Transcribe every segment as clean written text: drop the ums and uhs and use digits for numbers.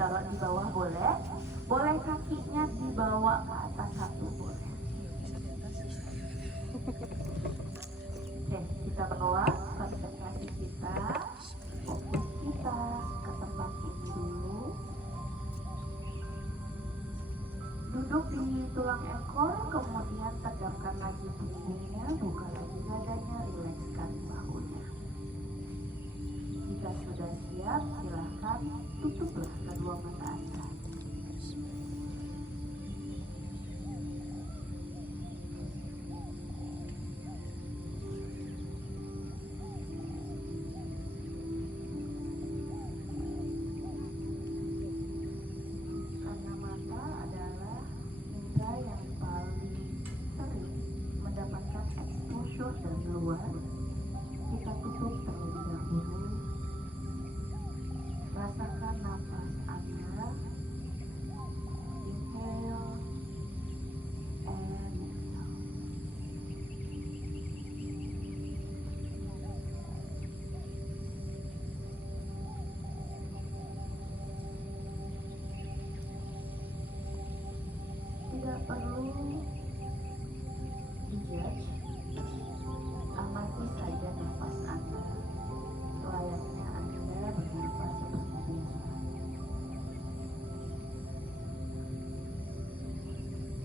ditaruh di bawah boleh. Boleh kakinya dibawa ke atas satu boleh. Oke, kita bawa konsentrasi kita, fokus kita ke tempat ini dulu. Duduk di tulang ekor, kemudian tegakkan lagi punggungnya, buka lagi dadanya, rilekskan bahunya. Jika sudah siap, silahkan tutuplah kedua mata Anda. Karena mata adalah indera yang paling sering mendapatkan exposure dari luar, kita tutup terlebih dahulu. Rasakan nafas Anda, inhale and exhale. Tidak perlu dijudge, amati saja nafas Anda, layaknya Anda bernafas seperti biasa.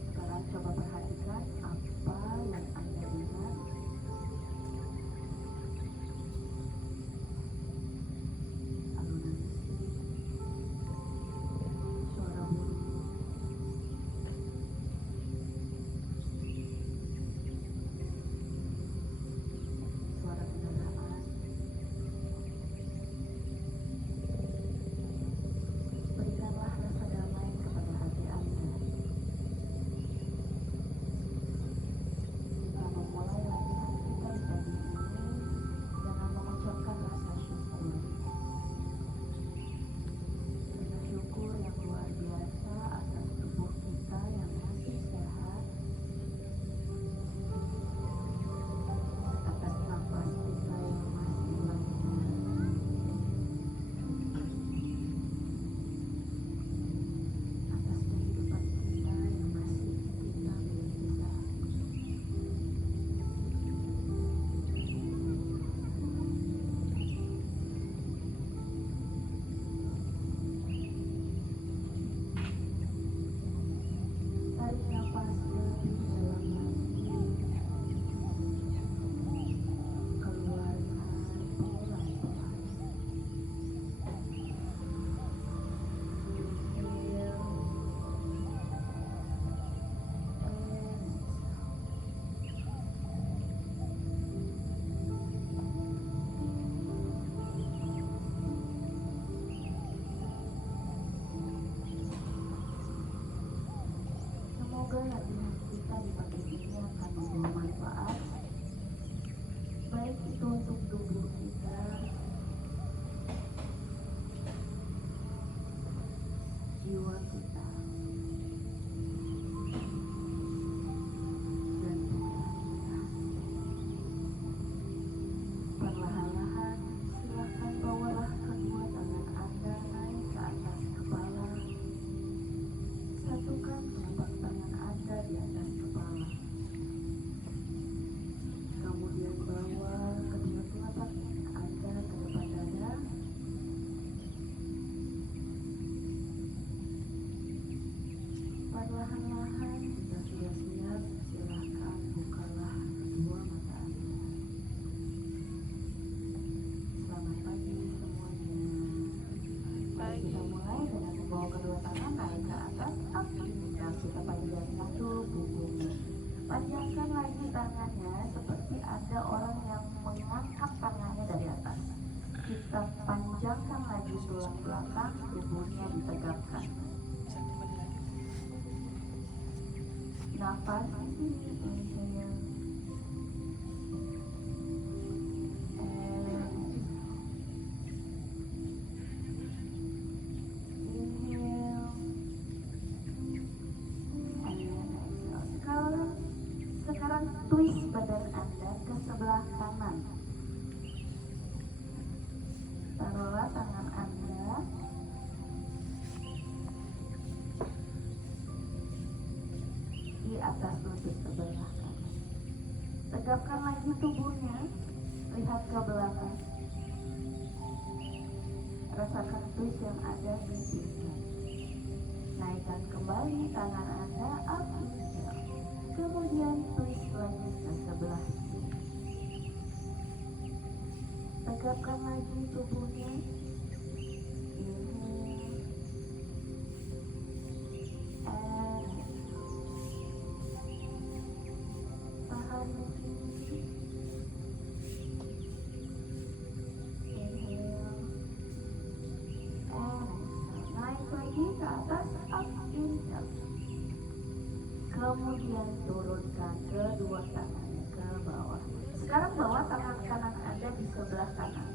Sekarang coba perhatikan apa yang Anda dengar. Alunan musik, suara burung, suara kendaraan. Berikanlah rasa damai kepada hati Anda. Kita memulai latihan kita di pagi ini dengan mengucapkan rasa syukur. Rasa syukur yang luar biasa atas tubuh kita yang masih sehat, atas nafas kita yang masih lancar, atas kehidupan kita yang masih kita miliki saat ini. Tarik nafas lebih dalam lagi, keluarkan pelan-pelan. Inhale and semoga latihan kita di pagi ini akan membawa manfaat, baik itu untuk tubuh kita, jiwa kita, dan pikiran kita. Perlahan-lahan, silakan bawalah kedua tangan Anda naik ke atas kepala. Satukan telapak tangan Anda di atas kepala. Kemudian bawa kedua telapak tangan Anda ke depan dada. Perlahan-lahan, jika sudah siap, silakan bukalah kedua mata Anda. Selamat pagi semuanya. Mari kita mulai dengan membawa kedua tangan naik ke atas. Aktivitas kita panjangkan dulu punggungnya. Panjangkan lagi tangannya seperti ada orang yang mengangkat tangannya dari atas. Kita panjangkan lagi tulang belakang, tubuhnya ditegakkan. Nafas di sini, inhale and inhale and exhale. Sekarang twist badan Anda ke sebelah kanan. Taruhlah tangan Anda atas lutut sebelah kanan. Tegapkan lagi tubuhnya, lihat ke belakang. Rasakan twist yang ada di pinggang. Naikkan kembali tangan Anda up, inhale. Kemudian twist lagi ke sebelah kiri. Tegapkan lagi tubuhnya. Ke atas, up, inhale. Kemudian turunkan kedua tangannya ke bawah. Sekarang bawa tangan kanan Anda di sebelah kanan.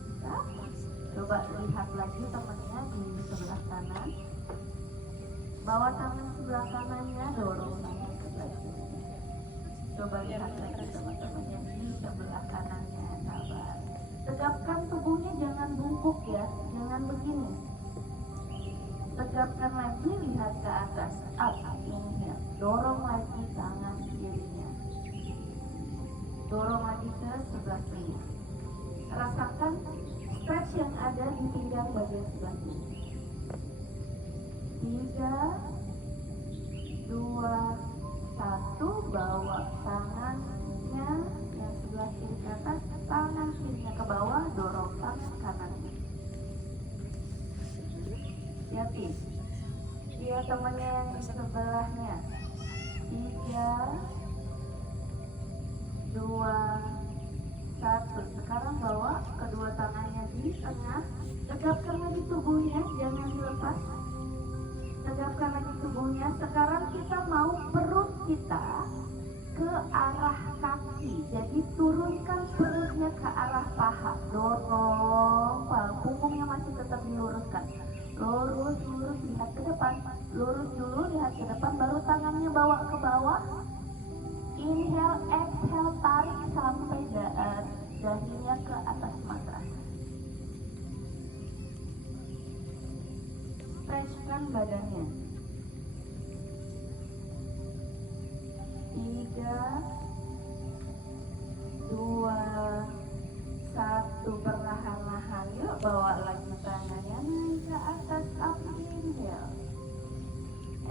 Bisa? Coba lihat lagi temannya di sebelah kanan. Bawa tangan sebelah kanannya, dorong naik ke bajunya. Coba lihat lagi teman-temannya di sebelah kanannya, sabar. Tegapkan tubuhnya, jangan bungkuk ya, jangan begini. Tegapkan lagi, lihat ke atas, up, inhale. Dorong lagi tangan kirinya. Dorong lagi ke sebelah kiri. Rasakan stretch yang ada di pinggang bagian sebelah kiri. 3, 2, 1. Bawa tangannya yang sebelah kiri ke atas, tangan kirinya ke bawah, dorong tangan kanannya. Hati, dia temannya yang di sebelahnya. 3, 2, 1. Sekarang bawa kedua tangannya di tengah. Tegapkan lagi tubuhnya, jangan dilepas. Tegapkan lagi tubuhnya. Sekarang kita mau perut kita ke arah kaki. Jadi turunkan perutnya ke arah paha. Dorong, punggungnya masih tetap diluruskan. Lurus, lihat ke depan. Lurus dulu, lihat ke depan. Baru tangannya bawa ke bawah. Inhale, exhale, tarik sampai dahinya ke atas matras. Stretchkan badannya. 3, 2, 1. Perlahan-lahan. Yuk, bawa lagi tangannya naik ke atas, up, inhale.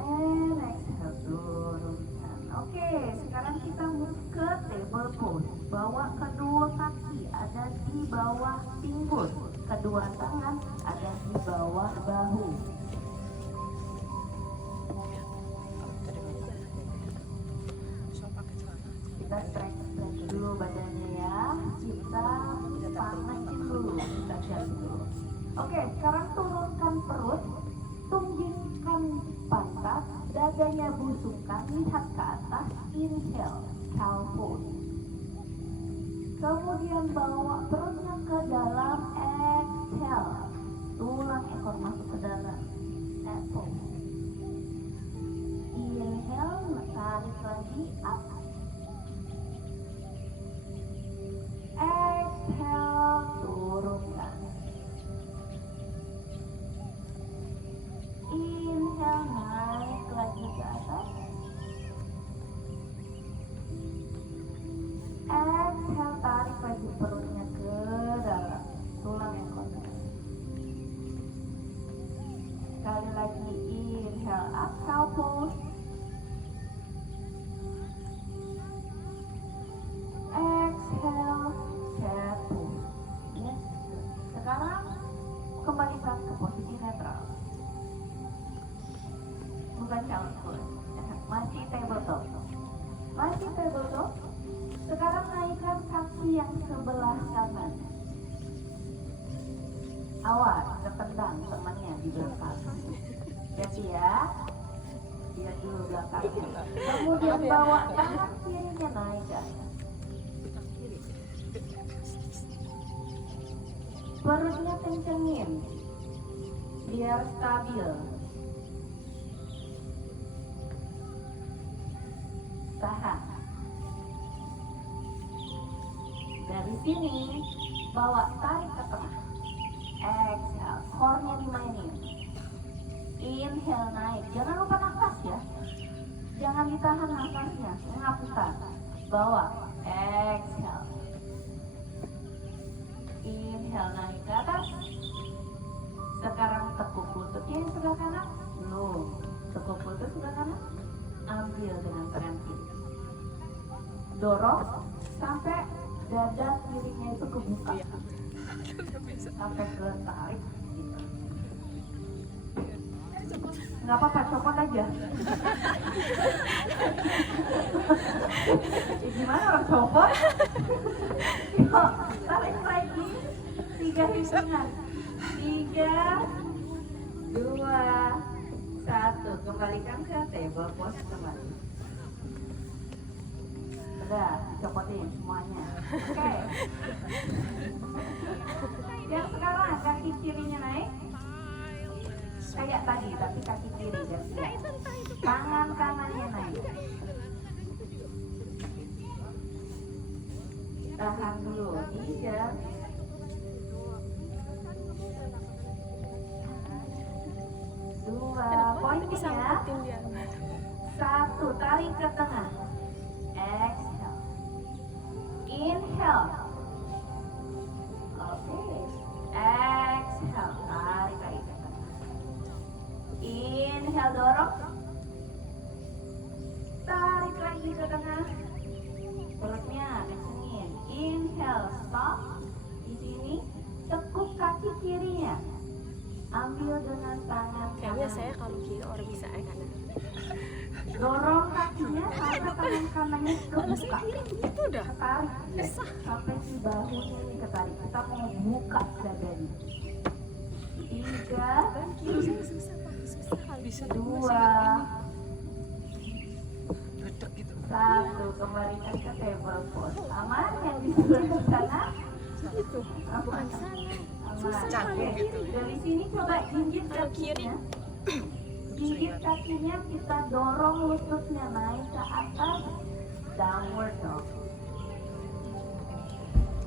And exhale, turunkan. Oke, sekarang kita move ke table pose. Bawa kedua kaki ada di bawah pinggul. Kedua tangan ada di bawah bahu. Kita stretch dulu badannya ya. Kita panasin dulu, kita gas dulu. Oke, sekarang turunkan perut, tunggingkan pantat, dadanya busungkan, lihat ke atas, inhale, cow pose. Kemudian bawa perutnya ke dalam, exhale, tulang ekor masuk ke dalam, apple. Inhale, tarik lagi, up. Exhale, turunkan. Inhale, naik lagi ke atas. Exhale, tarik lagi perutnya ke dalam, tulang ekornya. Sekali lagi, inhale, up, cow pose. Exhale, chair pose. Yes. Sekarang kembalikan ke posisi netral. Bukan child's pose. Masih tabletop. Masih tabletop. Sekarang naikkan kaki yang sebelah kanan. Awas, ketendang temannya di belakang. Jadi ya, lihat dulu belakangnya. Kemudian bawa tangan kirinya naikkan. Perutnya kencengin, biar stabil. Tahan. Dari sini, bawa tarik ke tengah. Exhale, core-nya dimainin. Inhale, naik. Jangan lupa nafas ya. Jangan ditahan nafasnya, ngapuskan. Bawa, exhale. Inhale, naik ke atas. Sekarang tekuk lututnya yang sebelah kanan. Belum. Tekuk lutut sebelah kanan. Ambil dengan tangan kiri. Dorong sampai dada kirinya itu kebuka. Sampai ketarik. Nggak apa-apa, copot aja. Gimana orang copot? Yuk, tarik lagi. 3 hitungan. 3, 2, 1. Kembalikan ke table pose kembali. Udah, copotin semuanya. Oke. Yang sekarang kaki kirinya naik. Kayak tadi, tapi kaki kiri dan tangan kanannya naik. Tahan dulu. 3, 2, poinnya. 1, tarik ke tengah. Exhale. Inhale. Oke. Exhale. Tarik lagi ke tengah. Inhale, dorong. Tarik lagi ke tengah. Perutnya kencengin. Inhale, stop. Di sini tekuk kaki kirinya. Ambil dengan tangan Kayaknya kanan. saya kalau kiri orang bisa kanan. Dorong kakinya sampai tangan kanannya kebuka. Itu udah. Tarik sampai si bahunya ini ketarik. Kita mau buka dadanya. 3, Susah Pak, susah kalau bisa 2, 1. Kembalikan ke table pose. Aman yang di sebelah sana? itu. Bukan sana. Susah kalau Oke. kiri. Dari sini coba jinjit kiri. kakinya. Jinjit kakinya kita dorong lututnya naik ke atas. Downward dog.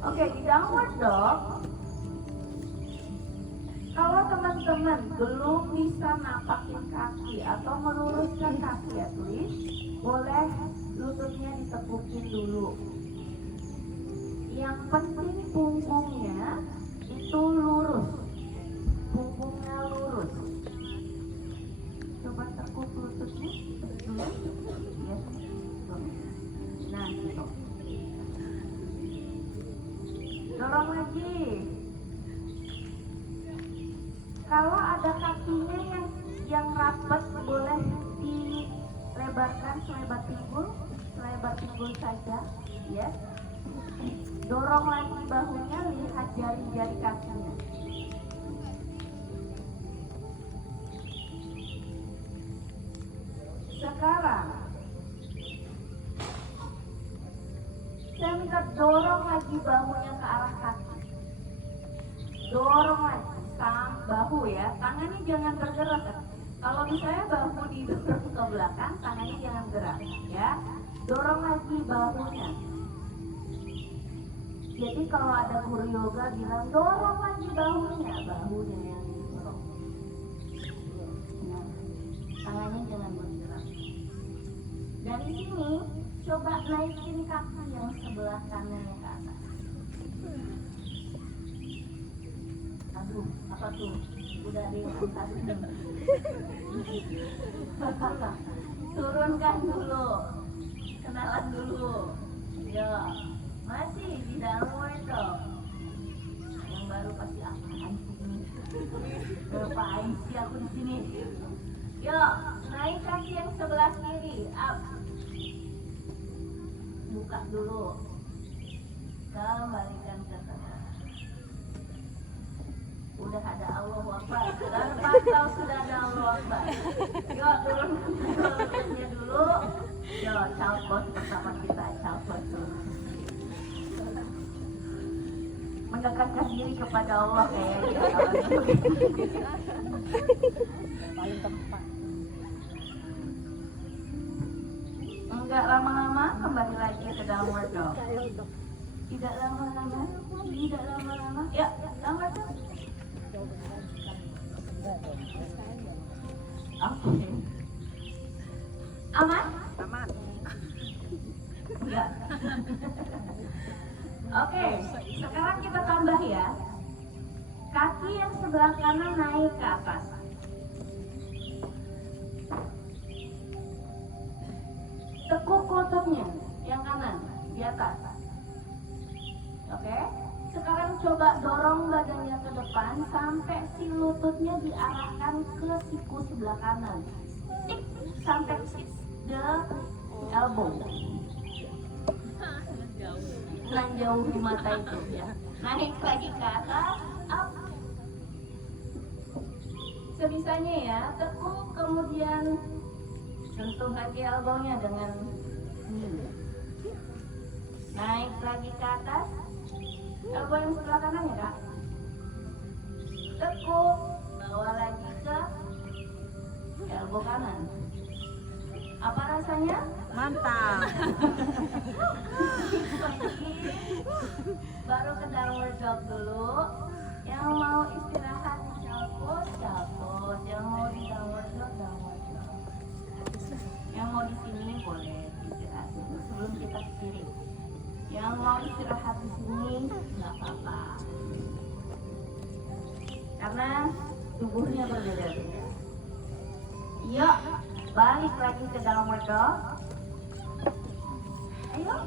Oke, di downward dog. Kalau teman-teman belum bisa napakin kaki atau meluruskan kaki at least, boleh lututnya ditekukin dulu. Yang penting punggungnya itu lurus. Punggungnya lurus. Coba tekuk lututnya dulu. Ya. Nah, gitu. Dorong lagi. Kalau ada kakinya yang rapat, boleh dilebarkan selebar pinggul saja, ya. Dorong lagi bahunya, lihat jari-jari kakinya. Sekarang saya minta dorong lagi bahunya ke arah kaki. Dorong lagi. Bahu ya, tangannya jangan bergerak. Kalau misalnya bahu didorong ke belakang, tangannya jangan gerak ya. Dorong lagi bahunya. Jadi kalau ada guru yoga bilang dorong lagi bahunya yang didorong. Nah, tangannya jangan bergerak. Dari sini coba naikin kaki yang sebelah kanannya ke atas. Aduh, apa tuh? Udah diangkat. Turunkan dulu. Kenalan dulu. Ya, masih di downward dog. Yang baru pasti apaan sih? Ngapain sih aku di sini? Yuk, naik kaki yang sebelah kiri. Up. Buka dulu. Kembalikan ke tengah. Udah ada Allahu Akbar. Terpantau sudah ada Allahu Akbar. Yuk, turunkan lututnya dulu. Yuk, child pose bersama kita. Child pose dulu. Mendekatkan diri kepada Allah kayaknya. Paling tempat. Enggak lama-lama, kembali lagi ke downward dog. Tidak lama-lama. Ya, downward dog. Oke. Aman? Oke, sekarang kita tambah ya. Kaki yang sebelah kanan naik ke atas. Tekuk lututnya yang kanan di atas. Oke, sekarang coba dorong badannya ke depan sampai si lututnya diarahkan ke siku sebelah kanan. Stick sampai the elbow. Nah, jauh di mata itu ya. Naik lagi ke atas, up. Sebisanya ya, tekuk kemudian sentuh lagi elbownya dengan naik lagi ke atas. Elbow yang sebelah kanan ya kak. Tekuk, bawa lagi ke elbow kanan. Apa rasanya? Mantap. Baru ke downward dog dulu. Yang mau istirahat di shalpot, shalpot. Yang mau di downward dog, downward dog. Yang mau di sini boleh istirahat dulu sebelum kita ke kiri. Yang mau istirahat di sini nggak apa-apa. Karena tubuhnya berbeda-beda. Yuk, balik lagi ke downward dog. Ayo.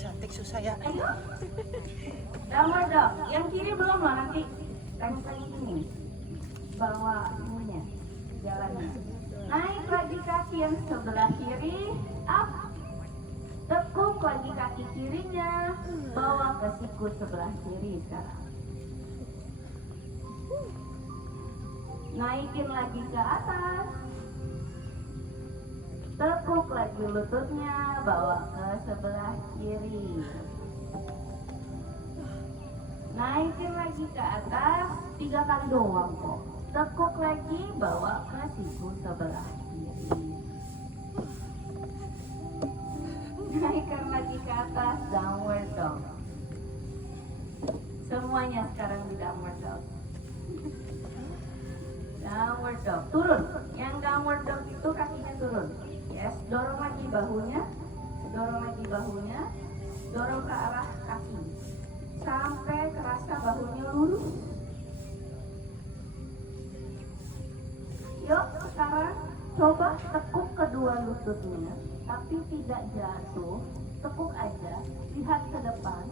Cantik susah ya. Ayo. Downward dog. Yang kiri belum loh, nanti tengah-tengah sini. Bawa ininya, jalannya. Naik lagi kaki yang sebelah kiri, up. Tekuk lagi kaki kirinya, bawa ke siku sebelah kiri sekarang. Naikin lagi ke atas. Tekuk lagi lututnya, bawa ke sebelah kiri. Naikin lagi ke atas, 3 kali doang kok. Tekuk lagi, bawa ke siku sebelah kiri. Naikkan lagi ke atas, downward dog. Semuanya sekarang di downward dog. Downward dog, turun. Yang downward dog itu kakinya turun. Yes, dorong lagi bahunya, dorong lagi bahunya, dorong ke arah kaki sampai kerasa bahunya lurus. Yuk, sekarang coba tekuk kedua lututnya, tapi tidak jatuh. Tekuk aja, lihat ke depan.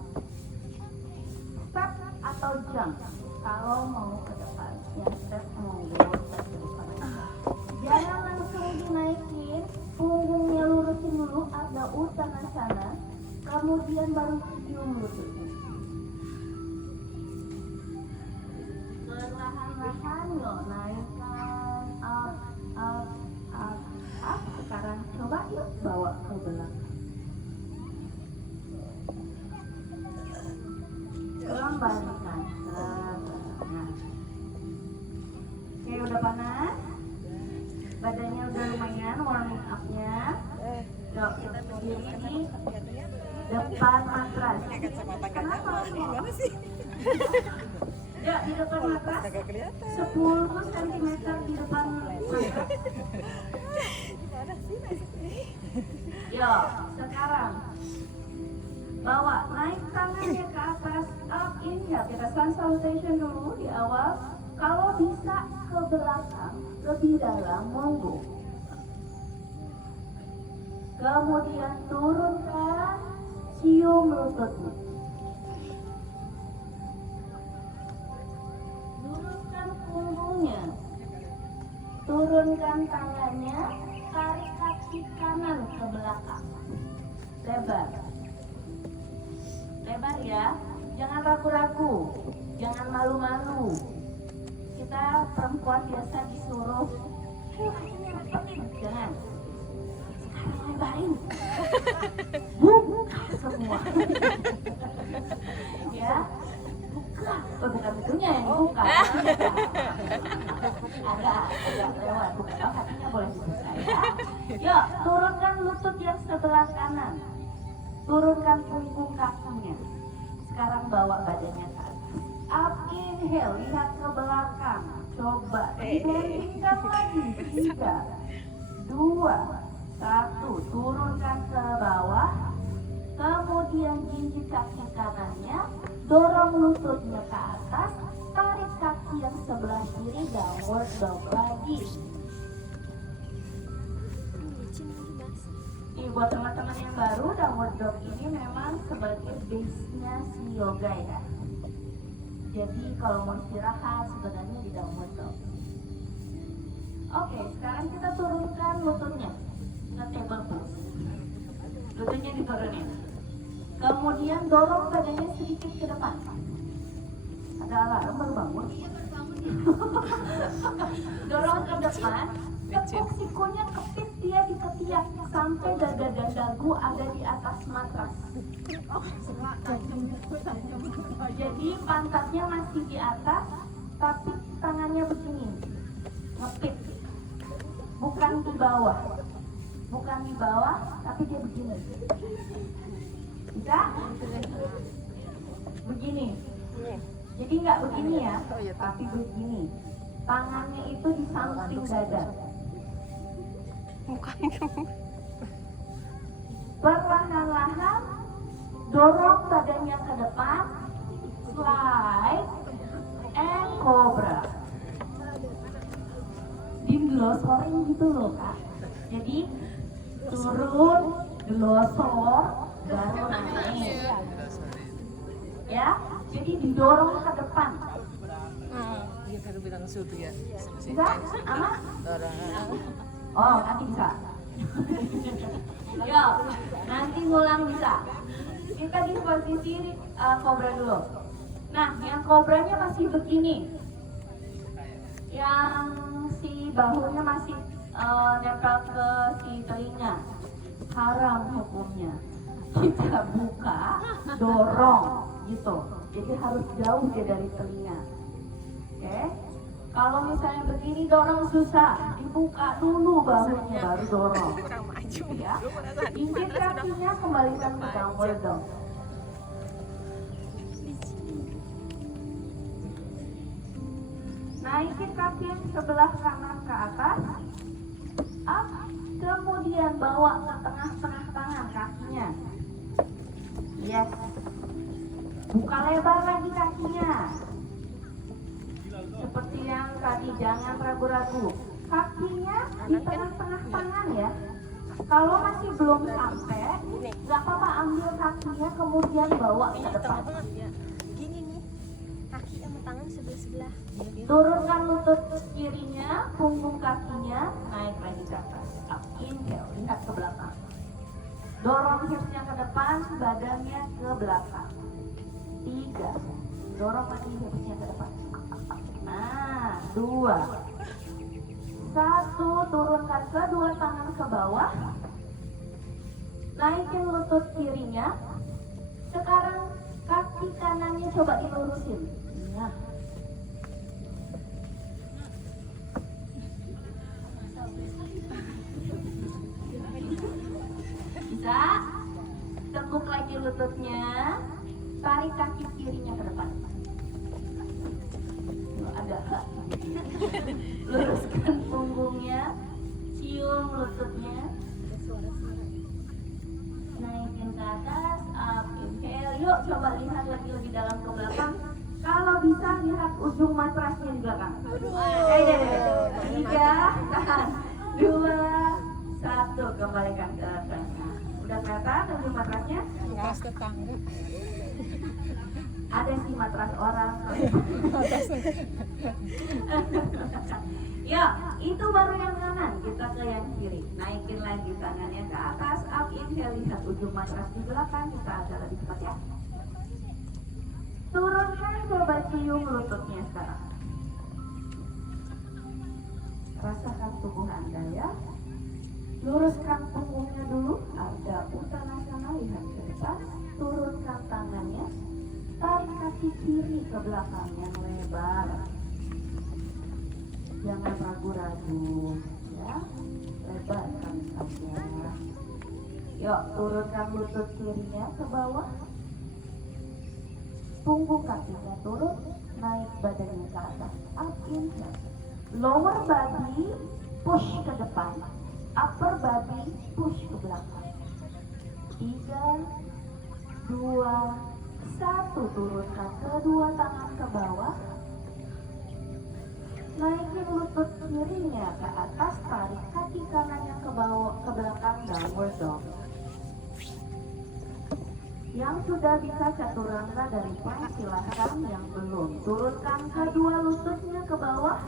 Step atau jump. Kalau mau ke depan, ya step monggo, step ke depan aja. Jangan langsung dinaikin, punggungnya lurusin dulu, ada sana, kemudian baru cium lututnya. Perlahan-lahan yuk, naikkan, up. Sekarang coba yuk bawa ke belakang. Ulang balikan. Nah. Oke, udah panas. Badannya udah lumayan warming up-nya. Yuk, kita berdiri depan matras. Kenapa? Gimana sih? Ya, di depan matras. 10 cm di depan matras. Yuk, sekarang bawa naik tangannya ke atas, up, inhale. Kita sun salutation dulu di awal. Kalau bisa ke belakang, lebih dalam, monggo. Kemudian turunkan, cium lututnya. Luruskan punggungnya. Turunkan tangannya, tarik kaki kanan ke belakang. Lebar. Lebar ya, jangan ragu-ragu, jangan malu-malu. Kita perempuan biasa disuruh, ayo kakinya rapetin, jangan. Sekarang lebarin, buka semua. Ya, buka, bukan pintunya yang buka. Agak lewat, buka kakinya boleh dibuka ya. Yuk, turunkan lutut yang sebelah kanan. Turunkan punggung kakinya. Sekarang bawa badannya ke atas. Up, inhale, lihat ke belakang. Coba dibandingkan lagi. 3, 2, 1, turunkan ke bawah. Kemudian jinjit kaki kanannya, dorong lututnya ke atas, tarik kaki yang sebelah kiri, downward dog lagi. Buat teman-teman yang baru, downward dog ini memang sebagai base-nya si yoga ya. Jadi kalau mau istirahat sebenarnya di downward dog. Oke, sekarang kita turunkan lututnya ke table pose. Lututnya diturunin. Kemudian dorong badannya sedikit ke depan. Ada alarm baru bangun. Dorong ke depan. Tepuk sikunya, kepit dia di ketiak sampai dada dan dagu ada di atas matras. Jadi pantatnya masih di atas, tapi tangannya begini, ngepit. Bukan di bawah, tapi dia begini. Bisa? Begini. Jadi nggak begini ya, tapi begini. Tangannya itu di samping dada. Perlahan-lahan dorong badannya ke depan, slide and cobra. Diglosorin gitu loh kak. Jadi turun, glosor, baru naik. Ya, jadi didorong ke depan. Iya baru bilang sudah ya. Bisa? Ama? Oh, nanti bisa. Yo, nanti ngulang bisa. Kita di posisi kobra dulu. Nah, yang kobranya masih begini. Yang si bahunya masih nempel ke si telinga. Haram hukumnya. Kita buka, dorong gitu. Jadi harus jauh dia dari telinga. Oke? Kalau misalnya begini dorong susah, dibuka dulu bahunya baru dorong. Ya. Injek kakinya kembalikan ke downward dog. Naikin kaki yang sebelah kanan ke atas, up, kemudian bawa ke tengah-tengah tangan kakinya. Yes. Buka lebar lagi kakinya. Seperti yang tadi, jangan ragu-ragu. Kakinya di tengah-tengah tangan ya. Kalau masih belum sampai, nggak apa-apa, ambil kakinya kemudian bawa ke depan. Gini nih, kaki sama tangan sebelah-sebelah. Turunkan lutut kirinya, punggung kakinya, naik lagi ke atas. Up, inhale, lihat ke belakang. Dorong hipsnya ke depan, badannya ke belakang. 3, dorong lagi hipsnya ke depan. Nah, 2, 1, turunkan kedua tangan ke bawah. Naikin lutut kirinya. Sekarang kaki kanannya coba dilurusin. Nah. Bisa? Tekuk lagi lututnya. Tarik kaki kirinya ke depan. Ada luruskan punggungnya, cium lututnya, naikin ke atas, up, inhale. Yuk coba lihat lagi lebih dalam ke belakang. Kalau bisa lihat ujung matrasnya di belakang. 3, tahan, 2, 1, kembalikan ke tengah. Udah kelihatan ujung matrasnya? Ngas tetangga. Ada sih matras orang. Ya, itu baru yang kanan. Kita ke yang kiri. Naikin lagi tangannya ke atas. Up, inhale, lihat ujung matras di belakang. Kita agak lebih cepat ya. Turunkan, coba cium lututnya sekarang. Rasakan tubuh Anda ya. Luruskan punggungnya dulu. Ada uttanasana, lihat ke depan. Turunkan tangannya. Tarik kaki kiri ke belakang yang lebar. Jangan ragu-ragu ya. Lebarkan kakinya. Yuk, turunkan lutut kirinya ke bawah. Punggung kakinya turun, naik badannya ke atas. Up, inhale. Lower body push ke depan. upper body push ke belakang. 3, 2, 1, turunkan kedua tangan ke bawah. Naikin lutut kirinya ke atas, tarik kaki kanannya ke bawah ke belakang, downward dog. Yang sudah bisa chaturanga dari plank silahkan, yang belum turunkan kedua lututnya ke bawah.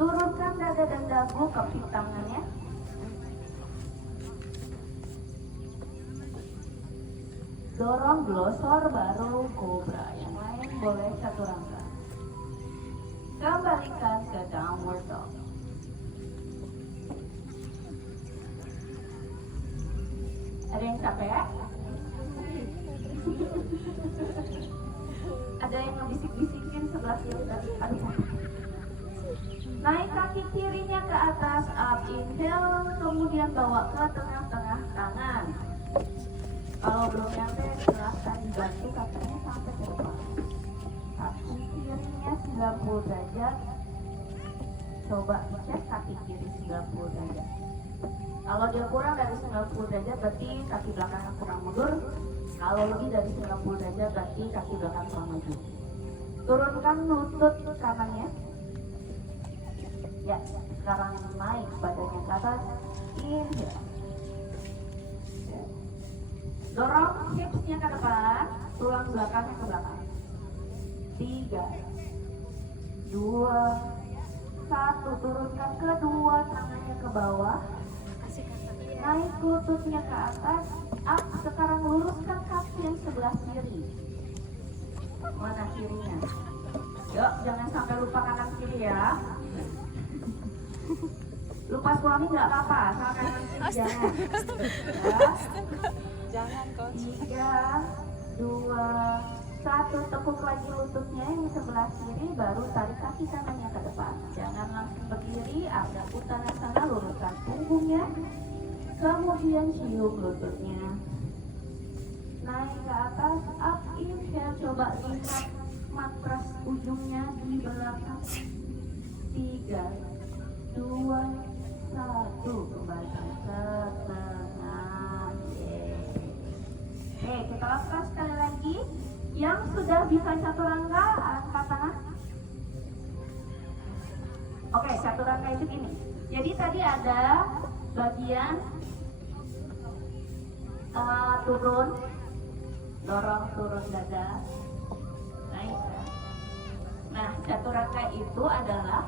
Turunkan dada dan dagu, kepit tangannya. Dorong glosor baru cobra. Yang lain boleh chaturanga. Kembalikan ke downward dog. Ada yang capek? Ada yang ngebisik-bisikin sebelah kiri tadi. Aduh. Naik kaki kirinya ke atas, up inhale, kemudian bawa ke tengah-tengah tangan. Kalau belum nyampe, silahkan dibantu kakinya sampai ke depan. Kaki kirinya 90 derajat. Coba dicek kaki kiri 90 derajat. Kalau dia kurang dari 90 derajat, berarti kaki belakangnya kurang mundur. Kalau lebih dari 90 derajat, berarti kaki belakang kurang maju. Turunkan lutut kanannya. Ya, sekarang naik badannya ke atas. Inhale. Dorong hipsnya ke depan, tulang belakangnya ke belakang. 3, 2, 1, turunkan kedua tangannya ke bawah. Naik lututnya ke atas, up. Sekarang luruskan kaki yang sebelah kiri. Mana kirinya? Yuk, jangan sampai lupa kanan kiri ya. Lupa suami nggak apa-apa, sama kanan kiri jangan. Ya. Jangan coach. 3, 2, 1, tekuk lagi lututnya yang sebelah kiri, baru tarik kaki kanannya ke depan. Jangan langsung berdiri, agak uttanasana, luruskan punggungnya. Kemudian cium lututnya. Naik ke atas, up inhale, coba lihat matras ujungnya di belakang. 3, 2, 1, kembalikan ke tengah. Oke, kita lakukan sekali lagi. Yang sudah bisa chaturanga, angkat tangan. Oke, chaturanga itu gini. Jadi tadi ada bagian turun, dorong turun dada, naik. Nah, chaturanga itu adalah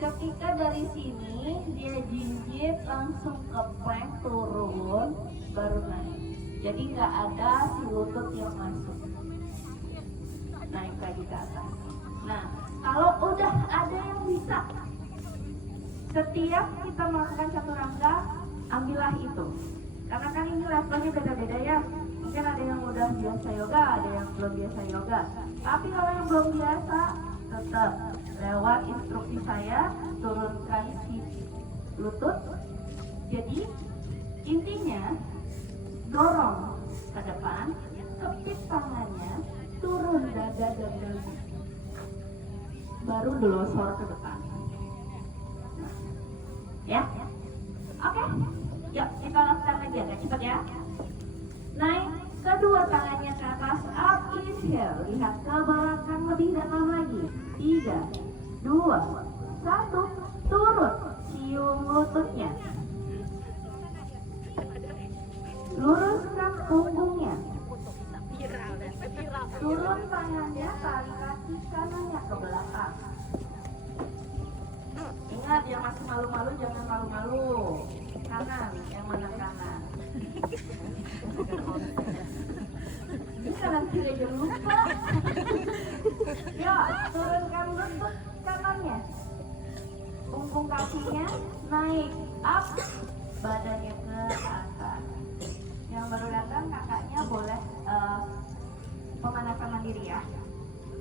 ketika dari sini dia jinjit langsung ke plank, turun, baru naik. Jadi nggak ada si lutut yang masuk. Naik lagi ke atas. Nah, kalau udah ada yang bisa, setiap kita melakukan chaturanga, ambillah itu. Karena kan ini levelnya beda-beda ya. Mungkin ada yang udah biasa yoga, ada yang belum biasa yoga. Tapi kalau yang belum biasa, tetap lewat instruksi saya, turunkan si lutut. Jadi intinya dorong ke depan, kepit tangannya, turun dada dan dagu, baru glosor ke depan. Ya, oke. Yuk kita lakukan lagi agak cepat ya. Naik kedua tangannya ke atas, up inhale, lihat ke belakang lebih dalam lagi. 3, 2, 1, turun, cium lututnya. Luruskan punggungnya. Turun tangannya, tarik kaki kanannya ke belakang. Ingat, yang masih malu-malu jangan malu-malu. Kanan, yang mana kanan? Ini kanan kiri aja lupa. Yuk, turunkan lutut kanannya. Punggung kakinya naik, up, badannya ke atas. Yang baru datang kakaknya boleh pemanasan mandiri ya.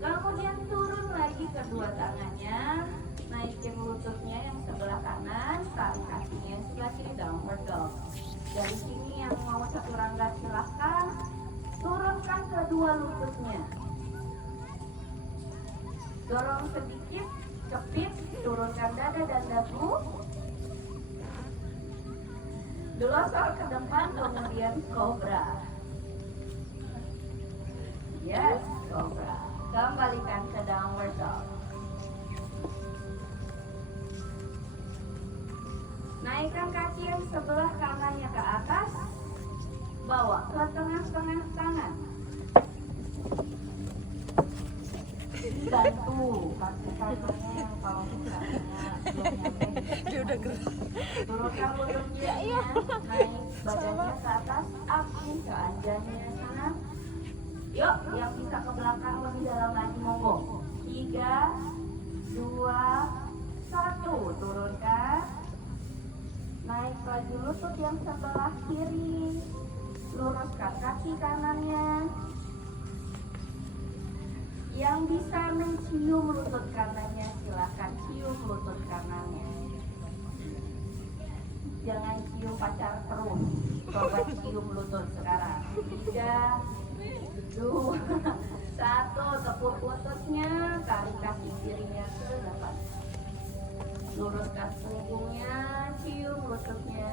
Kemudian turun lagi kedua tangannya, naikin lututnya yang sebelah kanan, tarik kakinya yang sebelah kiri, downward dog. Dari sini yang mau chaturanga silahkan turunkan kedua lututnya. Dorong sedikit, Kepit, turunkan dada dan dagu. Gelosor ke depan, kemudian cobra. Yes, cobra. Kembalikan ke downward dog. Naikkan kaki yang sebelah kanannya ke atas. Bawa ke tengah-tengah tangan. Bantu kaki kanannya kalau misalnya belum nyampe. Dia udah gerak. Turunkan lutut kirinya, naik badannya ke atas, up-in ke anjanya sana. Yuk, yang bisa ke belakang lebih dalam lagi monggo. 3, 2, 1, turunkan. Naik lagi lutut yang sebelah kiri. Luruskan kaki kanannya. Yang bisa mencium lutut kanannya, silakan cium lutut kanannya. Jangan cium pacar terus. Coba cium lutut sekarang. 3, 2, 1, tepuk lututnya, tarik kaki kirinya ke depan. Luruskan punggungnya, cium lututnya,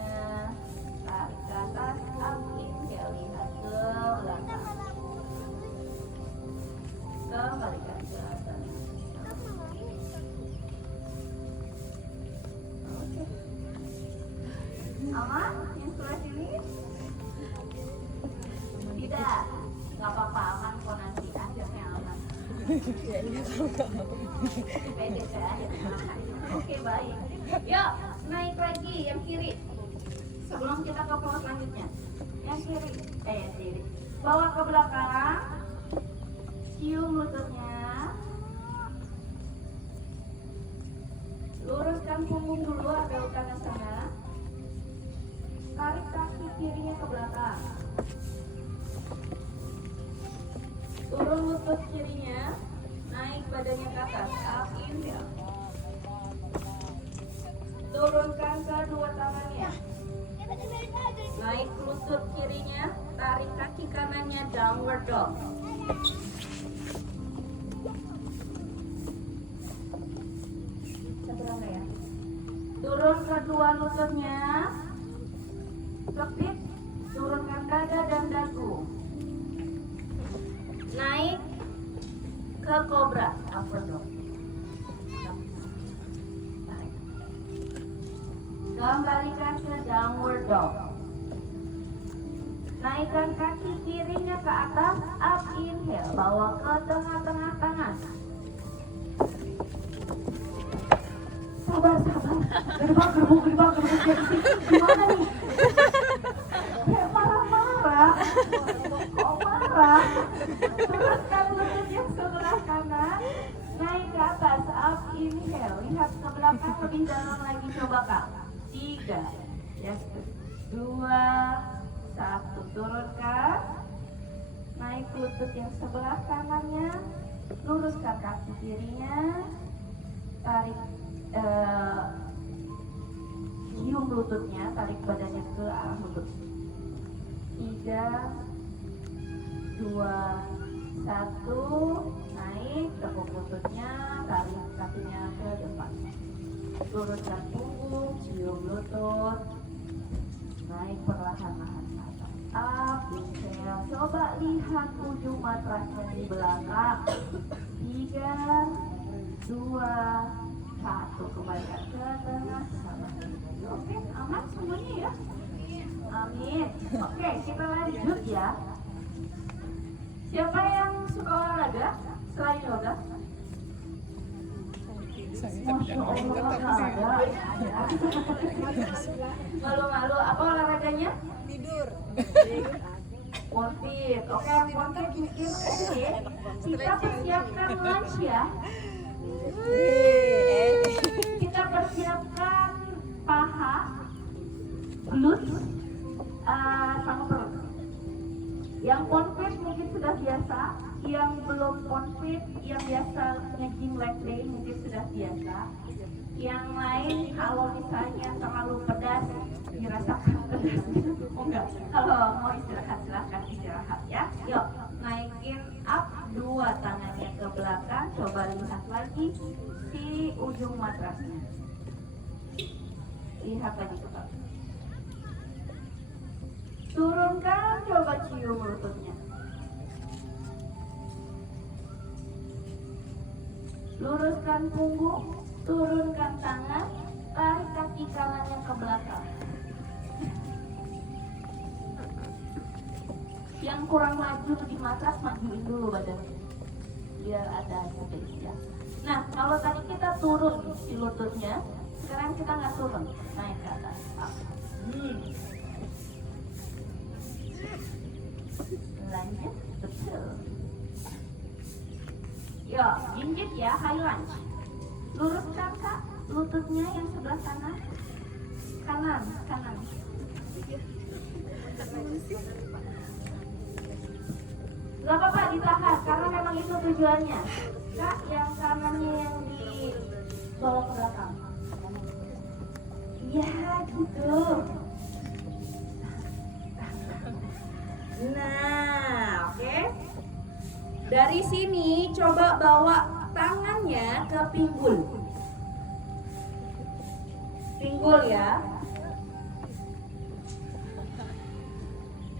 tarik ke atas, angin, lihat ke belakang. Kembalikan ke atas. Oke. Aman? Yang sebelah sini? Tidak. Gak apa-apa, aman kok nanti. Akhirnya aman. PDC akhirnya aman. Oke, baik. Yuk, naik lagi yang kiri. Sebelum kita ke pose selanjutnya. Yang kiri. Yang kiri. Bawa ke belakang. Cium lututnya. Luruskan punggung dulu agak utara sana. Tarik kaki kirinya ke belakang. Turun lutut kirinya. Naik badannya ke atas. Up, inhale. Turunkan kedua tangannya. Naik lutut kirinya. Tarik kaki kanannya. Downward dog. Ya? Turun kedua lututnya. Kepit. Turunkan dada dan dagu. Naik ke cobra. Upward dog. Kembalikan ke downward dog. Naikkan kaki kirinya ke atas, up inhale, bawa ke tengah-tengah tangan. Sabar. Gerbang. Gimana nih? Kayak marah-marah. Kok marah? Turunkan lutut yang sebelah kanan. Naik ke atas, up inhale. Lihat ke belakang lebih dalam lagi, coba Kak. 3, yes, 2, 1, turunkan. Naik lutut yang sebelah kanannya. Luruskan kaki kirinya. Tarik cium lututnya, tarik badannya ke arah lutut. 3, 2, 1, naik, tepuk lututnya, tarik kakinya ke depan. Luruskan punggung, cium lutut, naik perlahan-lahan ke atas. Up, inhale, coba lihat ujung matrasnya di belakang. 3, 2, 1, kembalikan ke tengah. Oke, aman semuanya ya? Amin. Oke, kita lanjut ya. Siapa yang suka olahraga selain yoga? Masya Allah, olahraga. Malu-malu, apa olahraganya? Tidur. Ponfit. Oke, yang ponfit mungkin oke. Kita persiapkan lunch ya. Kita persiapkan paha, glutes, sama perut. Yang ponfit mungkin sudah biasa, yang belum ponfit, yang biasa nge-gym leg day mungkin sudah biasa. Yang lain kalau misalnya terlalu pedas, dirasakan pedas. Oh enggak, kalau mau istirahat silahkan istirahat ya. Yuk, naikin up Dua tangannya ke belakang, coba lihat lagi si ujung matrasnya. Lihat lagi ke belakang. Turunkan, coba cium lututnya. Luruskan punggung, turunkan tangan, tarik kaki kanannya ke belakang. Yang kurang maju di matras, majuin dulu badannya biar ada space ya. Nah, kalau tadi kita turun di lututnya, sekarang kita nggak turun, naik ke atas. Lanjut, betul. Yo, jinjit ya, high lunge. Luruskan kak, lututnya yang sebelah kanan. Kanan. Gak apa-apa ditahan, karena memang itu tujuannya. Kak, yang kanannya yang di bawah ke belakang. Iya, gitu. Nah, oke. Dari sini coba bawa tangannya ke pinggul. Pinggul ya.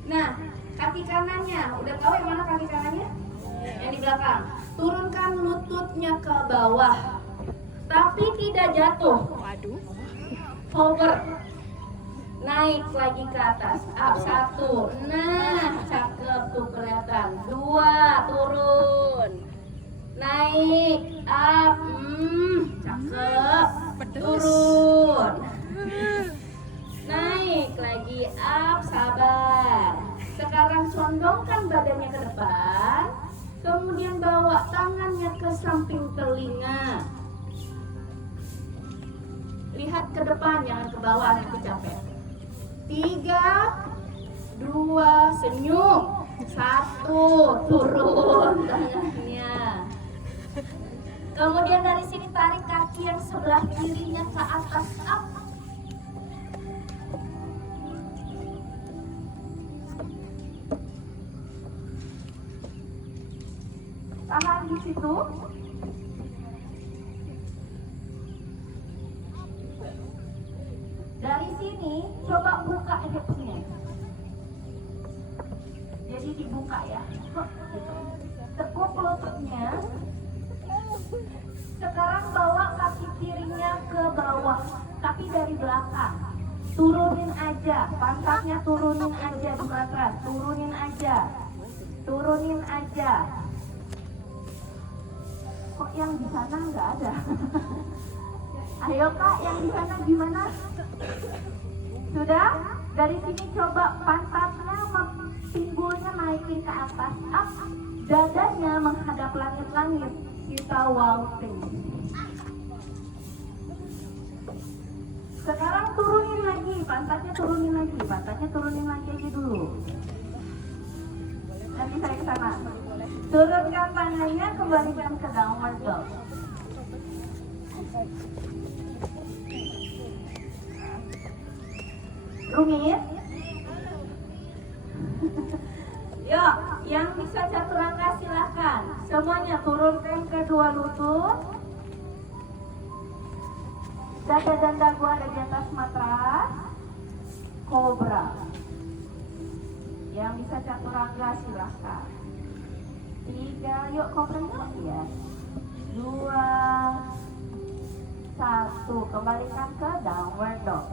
Nah, kaki kanannya, udah tahu yang mana kaki kanannya? Yang di belakang. Turunkan lututnya ke bawah, tapi tidak jatuh. Waduh. Hover. Naik lagi ke atas. Up, 1. Nah, cakep tuh kelihatan. 2, turun. Naik, up. Cakep. Turun. Naik lagi, up, sabar. Sekarang condongkan badannya ke depan, kemudian bawa tangannya ke samping telinga. Lihat ke depan, jangan ke bawah, nanti capek. 3, 2, senyum. 1, turun tangannya. Kemudian dari sini tarik kaki yang sebelah kirinya ke atas, up. Tahan di situ. Dari sini coba buka hipsnya. Jadi dibuka ya. Gitu. Tekuk lututnya. Sekarang bawa kaki kirinya ke bawah, tapi dari belakang. Turunin aja, pantatnya turunin aja di matras, turunin aja. Kok yang di sana nggak ada? Ayo kak, yang di sana gimana? Sudah? Dari sini coba pantatnya, pinggulnya naikin ke atas, up. Dadanya menghadap langit-langit. Kita walking. Sekarang turunin lagi, pantatnya turunin lagi aja dulu. Nanti saya ke sana. Turunkan tangannya, kembalikan ke downward dog. Rumit. Yuk, yang bisa chaturanga silahkan. Semuanya turunkan kedua lutut. Dada dan dagu ada di atas matras. Cobra. Yang bisa chaturanga silahkan. 3, yuk cobranya. Ya. 2, 1, kembalikan ke downward dog.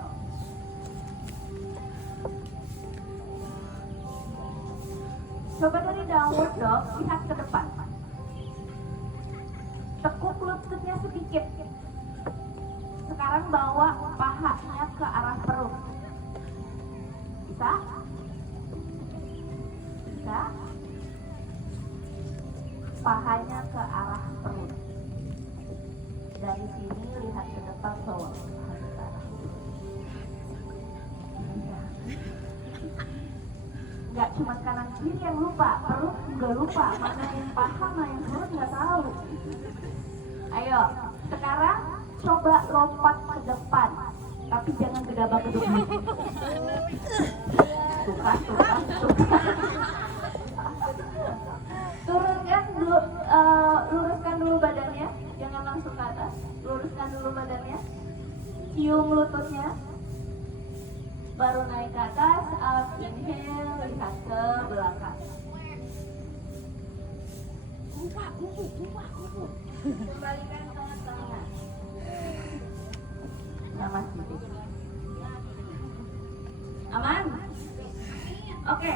Coba dari downward dog, lihat ke depan. Tekuk lututnya sedikit. Sekarang bawa pahanya ke arah perut. Bisa? Bisa? Pahanya ke arah perut. Dari sini lihat ke depan, bawa paha ke arah perut. Nggak cuma kanan kiri yang lupa, perut juga lupa, mana yang paha, mana yang perut nggak tahu. Ayo, sekarang coba lompat ke depan, tapi jangan gegabah gedung. Tuh kan. Turunkan jangan langsung ke atas. Luruskan dulu badannya. Cium lututnya. Baru naik ke atas. Up, inhale, lihat ke belakang. Kembalikan tangan-tangan. Namaste. Aman? Oke,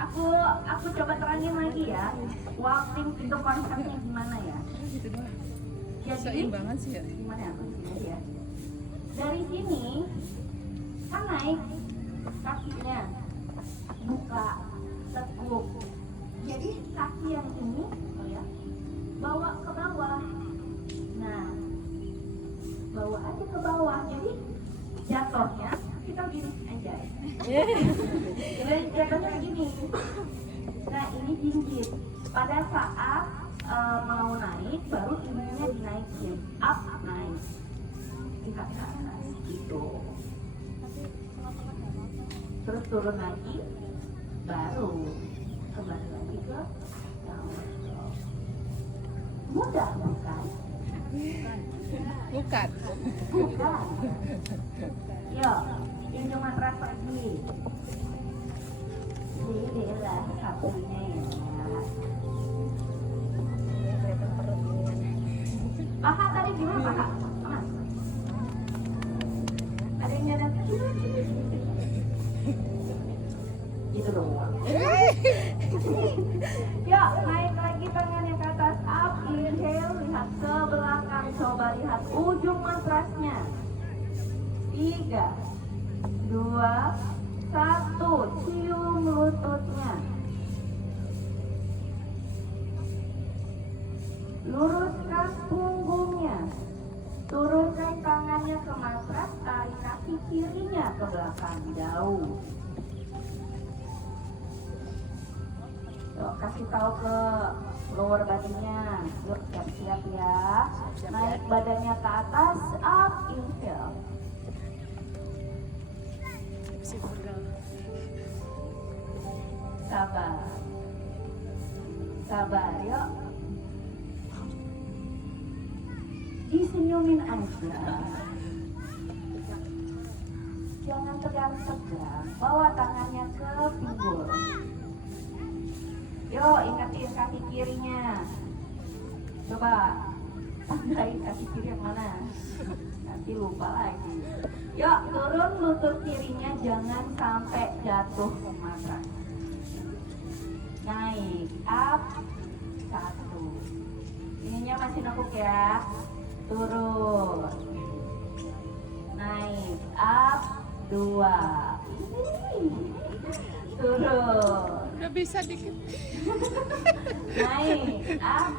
aku coba terangin lagi ya. Walking itu konsepnya gimana ya? Jadi Seimbangan sih ya. gimana aku di sini ya? Dari sini kan naik kakinya, buka, tekuk. Jadi kaki yang ini, oh ya, bawa ke bawah. Nah, bawa aja ke bawah. Jadi jatuhnya kita gini aja. Jadi jatuhnya gini. Nah, ini jinjit. Pada saat mau naik, baru ininya dinaikin. Up, naik. Angkat ke atas, gitu. Terus turun lagi, baru kembali lagi ke downward dog. Mudah bukan? Bukan. Bukan. Yuk, pinjam matras lagi. Ini lah satunya ya. Kakak tadi gimana kakak? Aman? Ada yang nyadar? Gitu doang. Yuk, naik lagi tangannya ke atas. Up, inhale, lihat ke belakang. Coba lihat ujung matrasnya. 3, 2, 1. Cium lututnya. Luruskan punggungnya. Turunkan tangannya ke matras. Tarik kaki kirinya ke belakang. Jauh. Yuk, kasih tahu ke lower body-nya. Yuk, siap-siap ya. Naik badannya ke atas. Up, inhale. Sabar. Sabar, yuk. Disenyumin aja. Jangan tegang-tegang. Bawa tangannya ke pinggul. Yuk, ingetin kaki kirinya. Coba tandain kaki kiri yang mana. Nanti lupa lagi. Yuk, turun lutut kirinya. Jangan sampai jatuh ke matras. Naik, up, 1. Ininya masih nekuk ya. Turun. Naik, up, 2. Turun. Udah bisa dikit. Naik, up,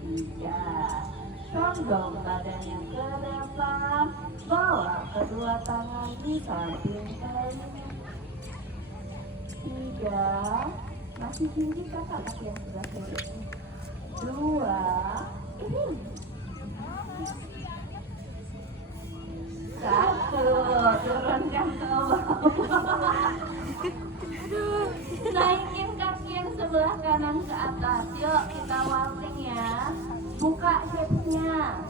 3. Condong badannya ke depan. Bawa kedua tangan di samping kalinya. 3. Masih tinggi kakak kaki yang sebelah kiri. 2. Ini 1. Turunkan ke bawah. Naikin kaki yang sebelah kanan ke atas. Yuk kita walking ya. Buka hipsnya.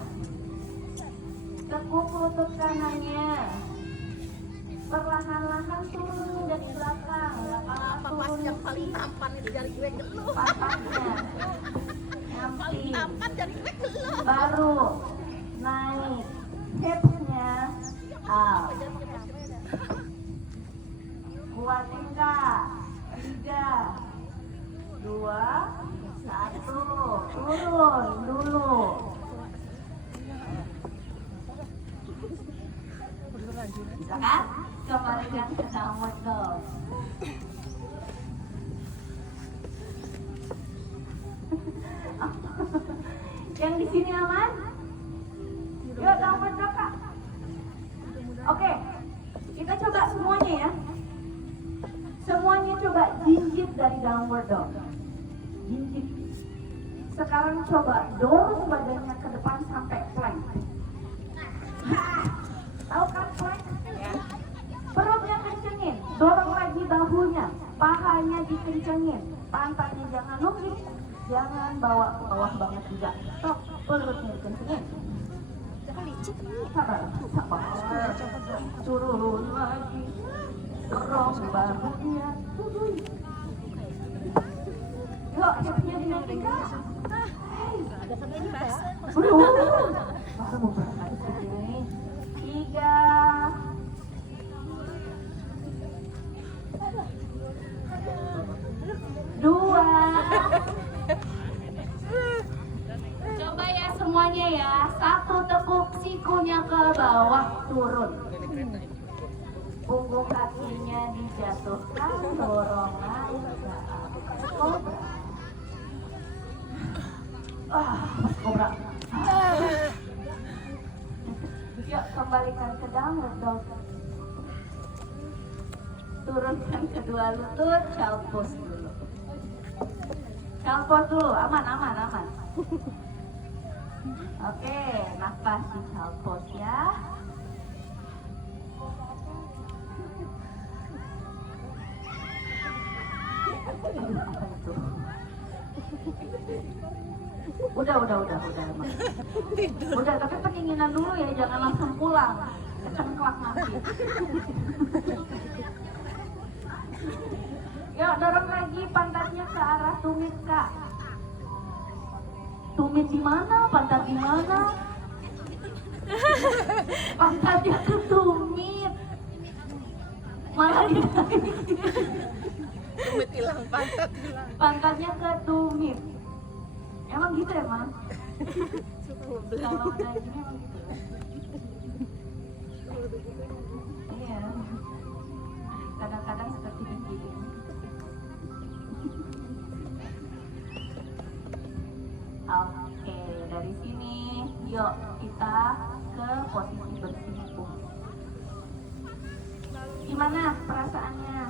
Tekuk lutut kanannya. Perlahan-lahan turun dari belakang. Apa pas yang paling tampan itu jari gue geluh. Patahnya. Paling Nanti. tampan jari gue geluh. Baru naik hipsnya up. Kuatin kak. 3, 2, 1. Turun dulu. Bisa kan? Kembalikan ke downward dog. Yang di sini aman? Yuk downward dog kak. Oke, kita coba semuanya ya. Semuanya coba jinjit dari downward dog. Jinjit. Sekarang coba dorong badannya ke depan sampai plank. Tahu kan plank? Perutnya kencengin. Dorong lagi bahunya. Pahanya dikencengin. Pantatnya jangan nungging. Jangan bawa ke bawah banget juga. Stop. Perutnya dikencengin. Jangan licin nih. Sabar. Turun lagi. Dorong bahunya. Yuk, hipnya dinaikin Kak. Ada sampai ini basah. Baru mau berangkat di sini. 3. Dua. Coba ya semuanya ya. 1 tekuk sikunya ke bawah turun. Punggung kakinya dijatuhkan, dorongan ke atas. Kobra. Kobra. Yuk kembalikan ke downward dog. Turunkan kedua lutut, child pose dulu. Child pose dulu, aman. Oke, nafas di child pose ya. Apa itu? Udah emang. Udah, tapi pendinginan dulu ya, jangan langsung pulang. Kecengklak nanti. Yuk, dorong lagi pantatnya ke arah tumit, Kak. Tumit di mana? Pantat di mana? Pantatnya ke tumit. Malah dinaikin. Tumit hilang, pantat hilang. Pantatnya ke tumit. Emang gitu ya, Mas? Kalau udah gini emang gitu ya? Iya. Kadang-kadang seperti begini. Oke, dari sini yuk kita ke posisi bersimpuh. Gimana perasaannya?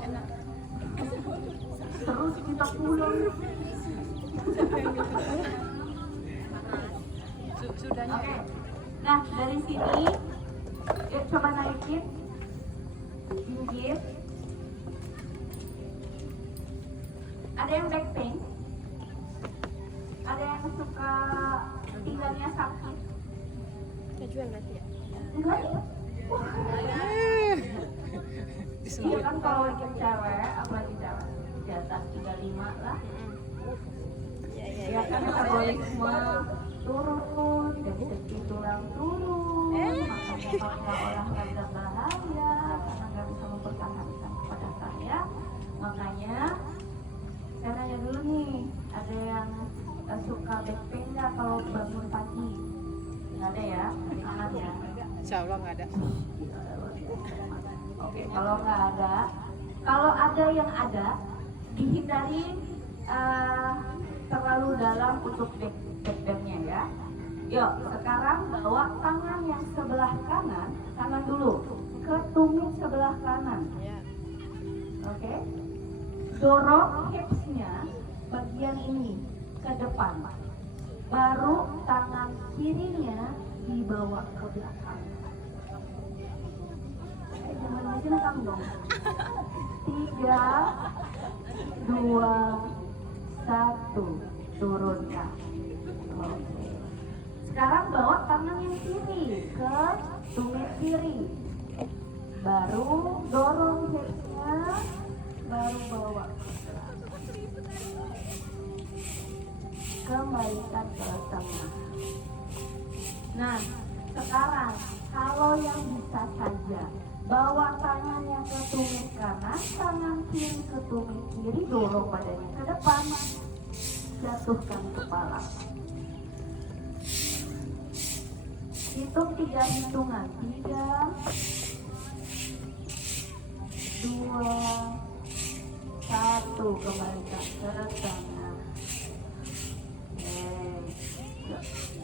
Enak. Terus kita pulang. Sudahnya. Oke. Nah, dari sini yuk coba naikin. Pinggir. Ada yang back pain? Ada yang suka pinggangnya sakit? Kejuan berarti ya. Enggak ya? Iya kan kalau lagi cewek, apalagi cewek di atas 35 lah. Ya kan metabolisme turun, dari segi tulang turun, makanya kalau olahraga bahaya karena nggak bisa mempertahankan pada saya. Makanya saya nanya dulu nih, ada yang suka back pain nggak kalau bangun pagi? Nggak ada ya, aman ya. Insya Allah nggak ada. Oke, kalau nggak ada, kalau ada yang ada, dihindari terlalu dalam untuk backbendnya ya. Yuk, sekarang bawa tangan yang sebelah kanan dulu, ke tumit sebelah kanan. Oke, dorong hipsnya bagian ini ke depan. Baru tangan kirinya dibawa ke belakang. Jangan macam dong. 3, 2, 1, turunkan. Oke. Sekarang bawa tangan yang kiri ke tumit kiri. Baru dorong hipsnya, baru bawa. Kembalikan ke tengah. Nah, sekarang kalau yang bisa saja bawa tangannya ke tumit kanan, tangan kiri ke tumit kiri, dorong badannya ke depan, jatuhkan kepala. Hitung 3 hitungan. 3, 2, 1, kembalikan ke tengah.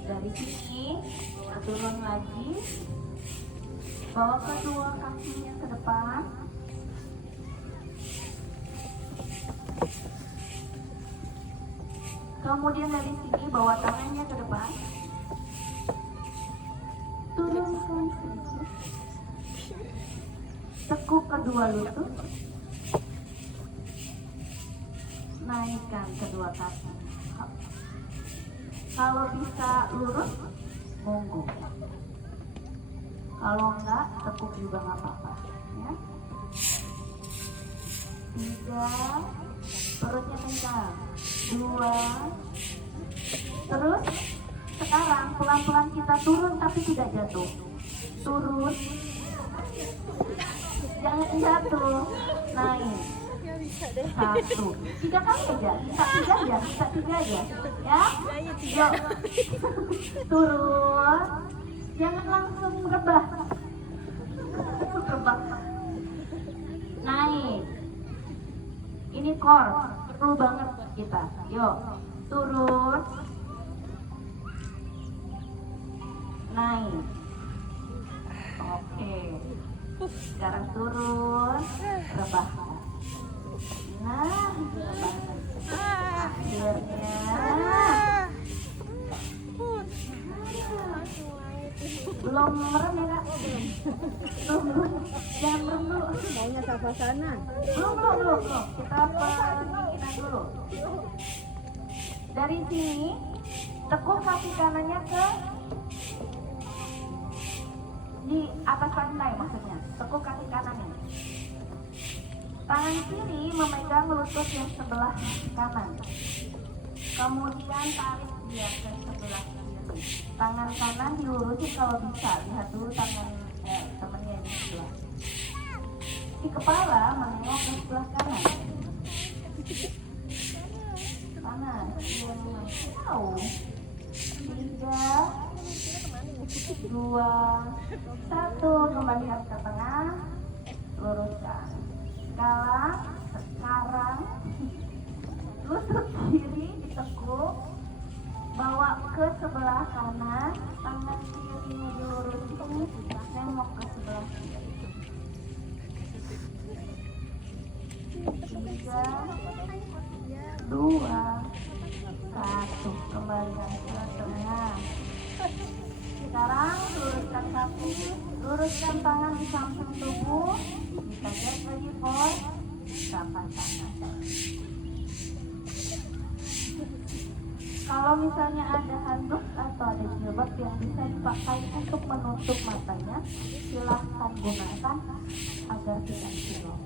Dari sini turun lagi, bawa kedua kakinya ke depan. Kemudian dari sini bawa tangannya ke depan, turunkan sedikit, tekuk kedua lutut, naikkan kedua kaki. Kalau bisa lurus, monggo. Kalau enggak, tekuk juga nggak apa-apa. Ya. 3, perutnya kencang. 2, terus sekarang pelan-pelan kita turun tapi tidak jatuh. Turun, jangan jatuh, naik. 1, 3 kali aja, bisa 3 aja, bisa 3 aja, ya. Yuk, turun, jangan langsung rebah, naik. Ini core, perlu banget buat kita. Yuk, turun, naik. Oke, sekarang turun, rebah. Nah, akhirnya belum merem ya kak? Belum, jangan merem dulu. Maunya sana. Belum. Kita pendinginan dulu. Dari sini, tekuk kaki kanannya ke di atas lantai maksudnya. Tekuk kaki kanannya. Tangan kiri memegang lutut yang sebelah kanan. Kemudian tarik dia ke sebelah kiri. Tangan kanan dilurusin kalau bisa. Lihat dulu tangan temennya yang sebelah. Di kepala menengok ke sebelah kanan. Kanan. Tahu. 3, 2, 1. Kembalikan ke tengah. Luruskan. Sekarang lutut kiri ditekuk, bawa ke sebelah kanan, tangan kirinya dilurusin, nengok ke sebelah kiri. 3, 2, 1. Kembalikan ke tengah. Sekarang luruskan kaki, luruskan tangan di samping tubuh, kita lihat lagi pos, sampai tangan. Kalau misalnya ada handuk atau ada jilbab yang bisa dipakai untuk menutup matanya, silahkan gunakan agar tidak silap.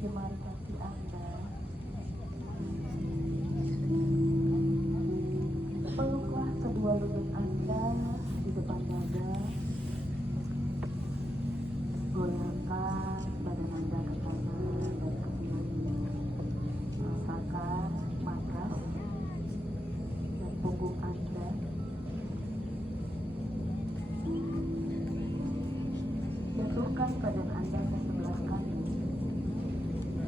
jemari kaki Anda. Peluklah kedua lutut Anda di depan dada. Goyangkan badan Anda ke kanan dan ke kiri. Rasakan matras dan punggung Anda. Jatuhkan badan Anda ke sebelah kanan.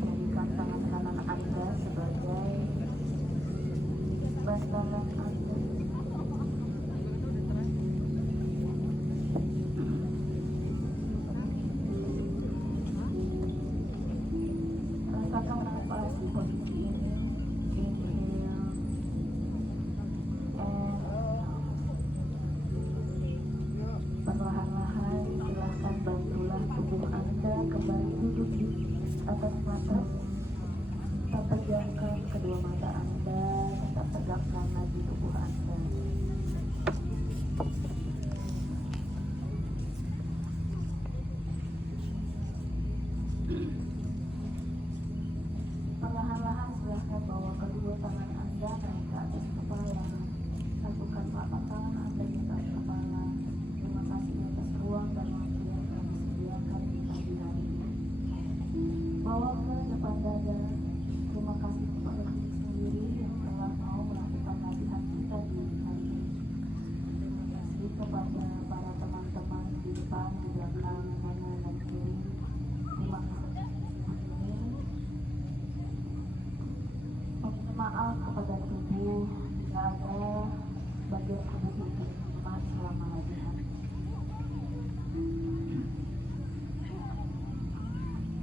Jadikan tangan kanan Anda sebagai bantalan Anda. Rasakan napas di posisi ini. Inhale, exhale. Perlahan-lahan silahkan bantulah tubuh Anda kembali duduk di atas matras. Tetap pejamkan kedua mata Anda, tetap tegakkan lagi tubuh Anda. Perlahan-lahan silahkan bawa kedua tangan Anda naik ke atas kepala. Satukan telapak tangan Anda di atas kepala. Terima kasih atas ruang dan waktu yang telah disediakan di pagi hari ini. Bawa ke depan dada. Terima kasih kepada diri sendiri yang telah mau melakukan latihan kita di hari ini. Terima kasih kepada para teman-teman di depan, di belakang, kanan dan kiri. Terima kasih. Meminta maaf kepada tubuh jika ada bagian tubuh yang lemah selama latihan.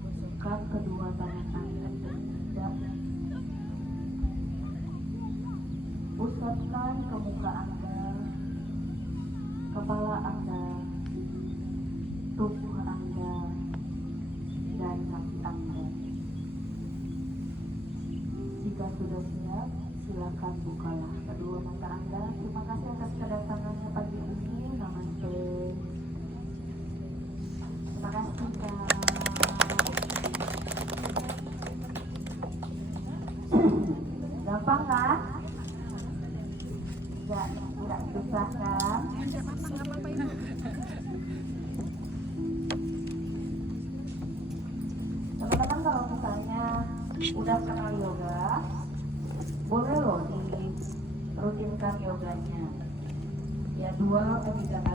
Usapkan kedua tangan Anda ke pundak. Usapkan ke muka Anda, kepala Anda, tubuh Anda, dan kaki Anda. Jika sudah siap, silakan bukalah kedua mata Anda. Terima kasih atas kedatangannya pagi ini. Namaste. Terima kasih, Kak. Gampang kan? Tidak susah kan? Teman-teman kalau misalnya udah kenal yoga, boleh loh dirutinkan yoganya. Ya 2 atau 3 kali.